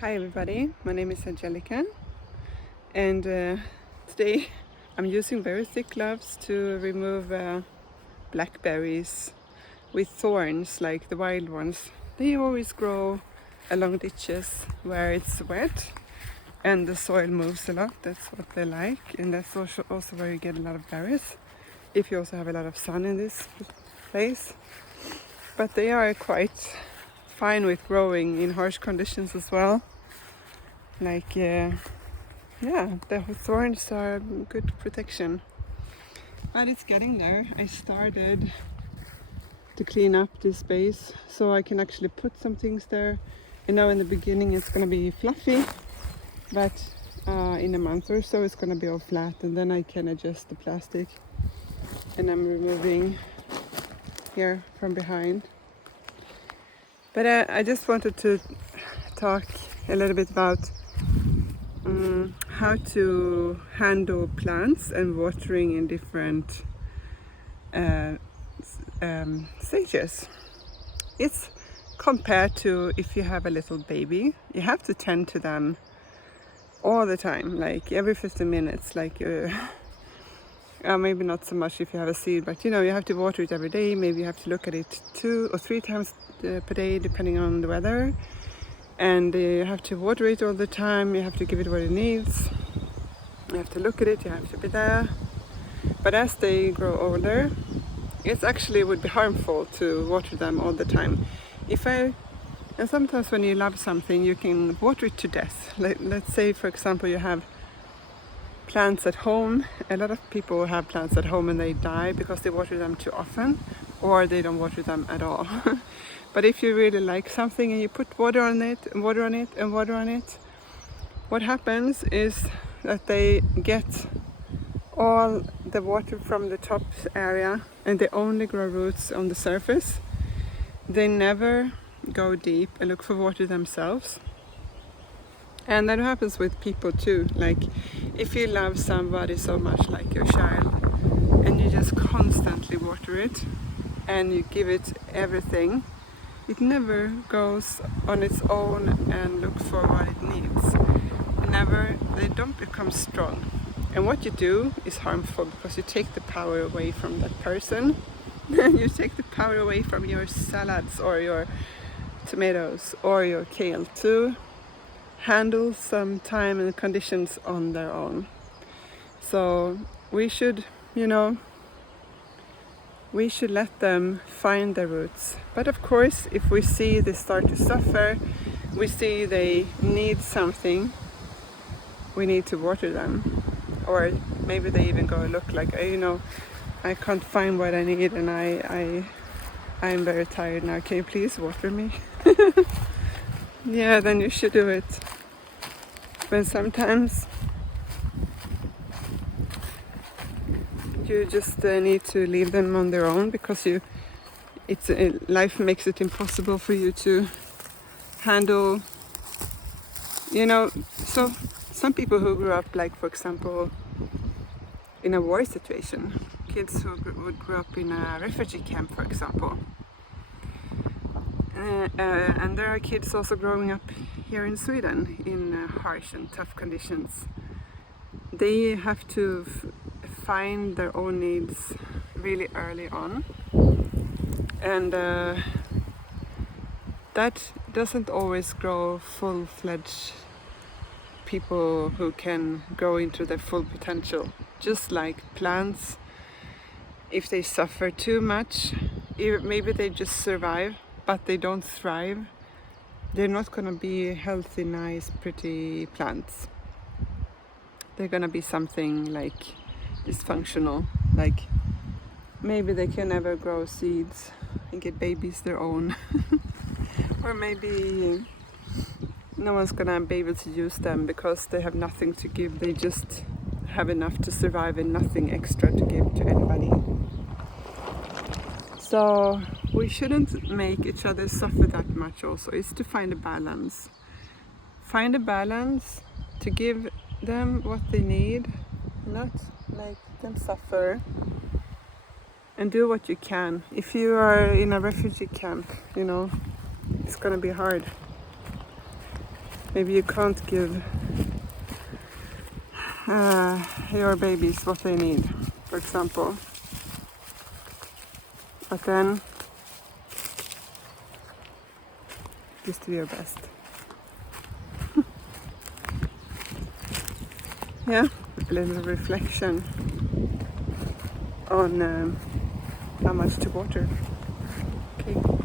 Hi everybody, my name is Angelica and today I'm using very thick gloves to remove blackberries with thorns like the wild ones. They always grow along ditches where it's wet and the soil moves a lot. That's what they like, and that's also where you get a lot of berries if you also have a lot of sun in this place. But they are quite fine with growing in harsh conditions as well. Like the thorns are good protection. But it's getting there. I started to clean up this space so I can actually put some things there. And now in the beginning it's gonna be fluffy, but in a month or so it's gonna be all flat, and then I can adjust the plastic. And I'm removing here from behind. But I just wanted to talk a little bit about how to handle plants and watering in different stages. It's compared to if you have a little baby, you have to tend to them all the time, like every 15 minutes, like maybe not so much if you have a seed, but you have to water it every day. Maybe you have to look at it 2 or 3 times per day depending on the weather, and you have to water it all the time. You have to give it what it needs, you have to look at it, you have to be there. But as they grow older, it actually would be harmful to water them all the time. And sometimes when you love something, you can water it to death. Let's say, for example, you have plants at home. A lot of people have plants at home and they die because they water them too often, or they don't water them at all. But if you really like something and you put water on it and water on it and water on it, what happens is that they get all the water from the top area and they only grow roots on the surface. They never go deep and look for water themselves. And that happens with people too. Like if you love somebody so much, like your child, and you just constantly water it and you give it everything, it never goes on its own and looks for what it needs. They don't become strong. And what you do is harmful because you take the power away from that person. You take the power away from your salads or your tomatoes or your kale to handle some time and conditions on their own. So we should let them find their roots. But of course, if we see they start to suffer, we see they need something, we need to water them. Or maybe they even go look like, I can't find what I need and I'm very tired now, can you please water me? Yeah, then you should do it. But sometimes you just need to leave them on their own because life makes it impossible for you to handle. So some people who grew up, like for example, in a war situation, kids who would grow up in a refugee camp, for example, and there are kids also growing up here in Sweden in harsh and tough conditions. They have to find their own needs really early on, and that doesn't always grow full-fledged people who can grow into their full potential. Just like plants, if they suffer too much, maybe they just survive but they don't thrive. They're not gonna be healthy, nice, pretty plants. They're gonna be something like dysfunctional, like maybe they can never grow seeds and get babies their own. Or maybe no one's gonna be able to use them because they have nothing to give. They just have enough to survive and nothing extra to give to anybody. So we shouldn't make each other suffer that much also. It's to find a balance. Find a balance to give them what they need, not make them suffer, and do what you can. If you are in a refugee camp, it's gonna be hard. Maybe you can't give your babies what they need, for example. But then, just do your best. Yeah, a little reflection on how much to water. Okay.